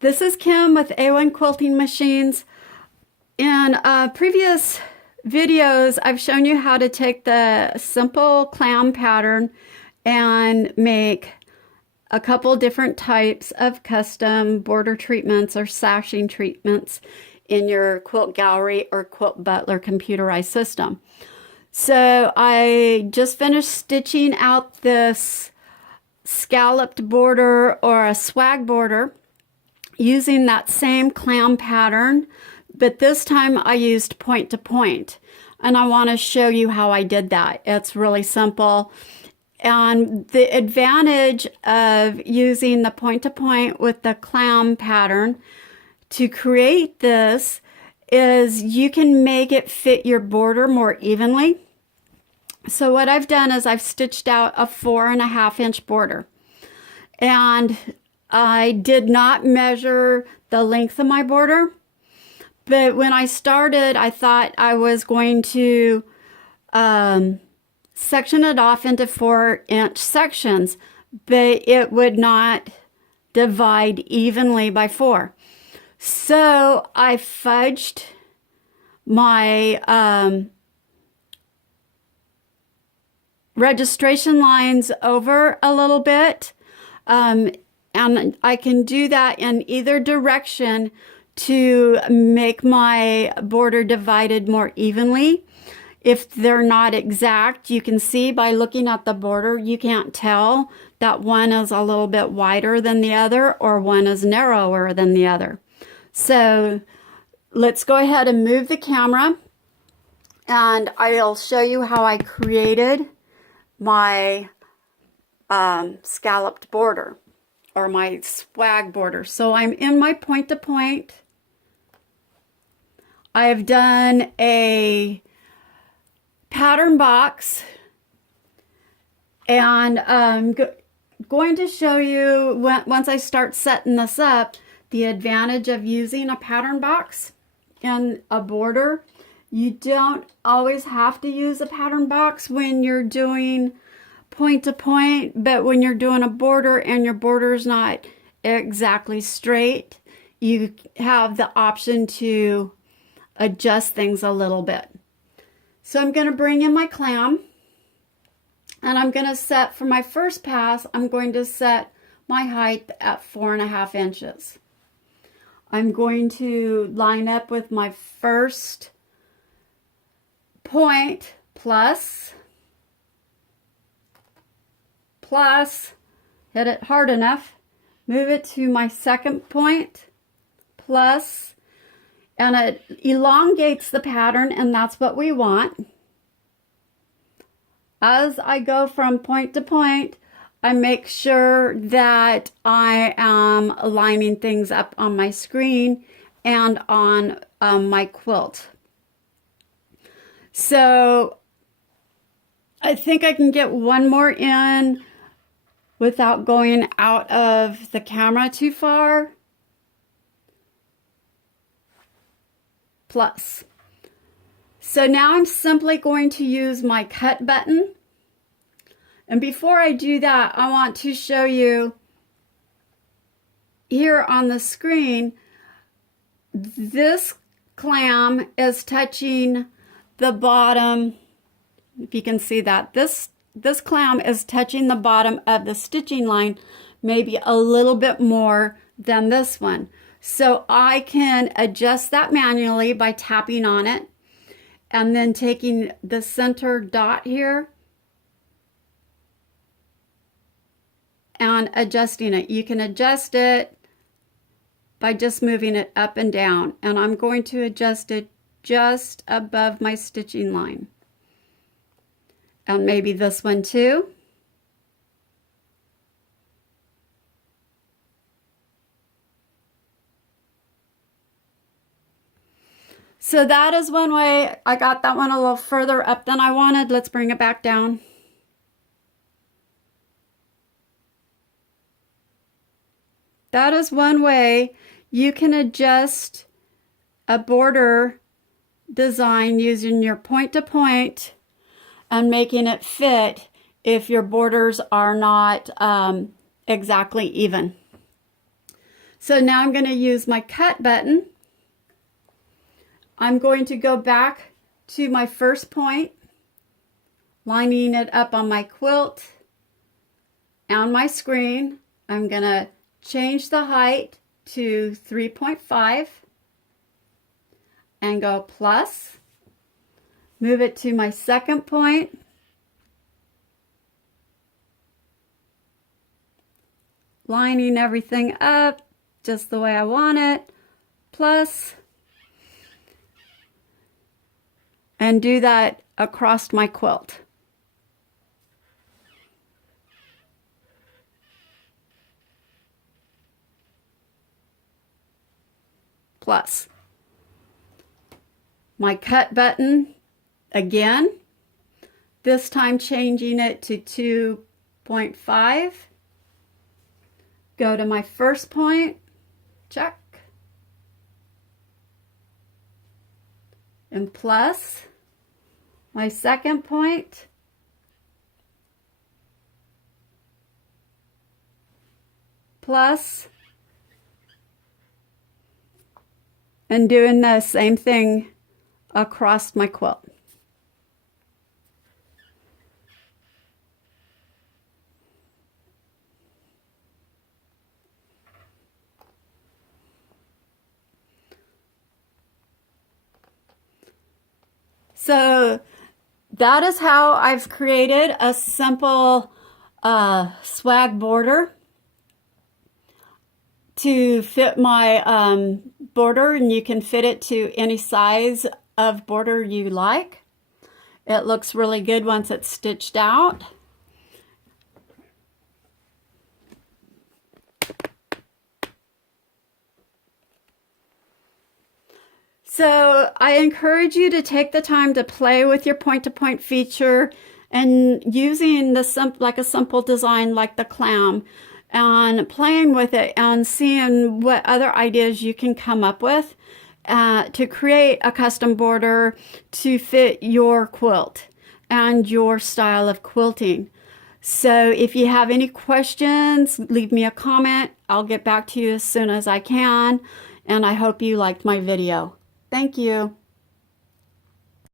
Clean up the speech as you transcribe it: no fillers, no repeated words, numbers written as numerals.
This is Kim with A1 Quilting Machines. In previous videos, I've shown you how to take the simple clam pattern and make a couple different types of custom border treatments or sashing treatments in your Quilt Gallery or Quilt Butler Computer Sy system. So I just finished stitching out this scalloped border or a swag border using that same clam pattern, but this time I used point to point, and I want to show you how I did that. It's really simple, and the advantage of using the point to point with the clam pattern to create this is you can make it fit your border more evenly. So what I've done is I've stitched out a 4.5-inch border, and I did not measure the length of my border, but when I started, I thought I was going to section it off into 4-inch sections, but it would not divide evenly by 4. So I fudged my registration lines over a little bit. And I can do that in either direction to make my border divided more evenly. If they're not exact, you can see by looking at the border, you can't tell that one is a little bit wider than the other or one is narrower than the other. So let's go ahead and move the camera, and I'll show you how I created my scalloped border, or my swag border. So I'm in my point to point. I have done a pattern box, and I'm going to show you once I start setting this up, the advantage of using a pattern box in a border. You don't always have to use a pattern box when you're doing point to point, but when you're doing a border and your border is not exactly straight, you have the option to adjust things a little bit. So I'm going to bring in my clam, and I'm going to set, for my first pass, I'm going to set my height at 4.5 inches. I'm going to line up with my first point plus, hit it hard enough, move it to my second point, plus, and it elongates the pattern, and that's what we want. As I go from point to point, I make sure that I am lining things up on my screen and on my quilt. So I think I can get one more in without going out of the camera too far. Plus. So now I'm simply going to use my cut button. And before I do that, I want to show you here on the screen, this clam is touching the bottom. If you can see that, this clam is touching the bottom of the stitching line, maybe a little bit more than this one. So I can adjust that manually by tapping on it and then taking the center dot here and adjusting it. You can adjust it by just moving it up and down, and I'm going to adjust it just above my stitching line. And maybe this one too. So that is one way. I got that one a little further up than I wanted. Let's bring it back down. That is one way you can adjust a border design using your point to point and making it fit if your borders are not exactly even. So now I'm going to use my cut button. I'm going to go back to my first point, lining it up on my quilt and my screen. I'm going to change the height to 3.5 and go plus. Move it to my second point. Lining everything up just the way I want it. Plus. And do that across my quilt. Plus. My cut button again, this time changing it to 2.5. Go to my first point, check, and plus my second point, plus, and doing the same thing across my quilt. So that is how I've created a simple swag border to fit my border, and you can fit it to any size of border you like. It looks really good once it's stitched out. So I encourage you to take the time to play with your point-to-point feature and using the like a simple design like the clam, and playing with it and seeing what other ideas you can come up with to create a custom border to fit your quilt and your style of quilting. So if you have any questions, leave me a comment. I'll get back to you as soon as I can, and I hope you liked my video. Thank you.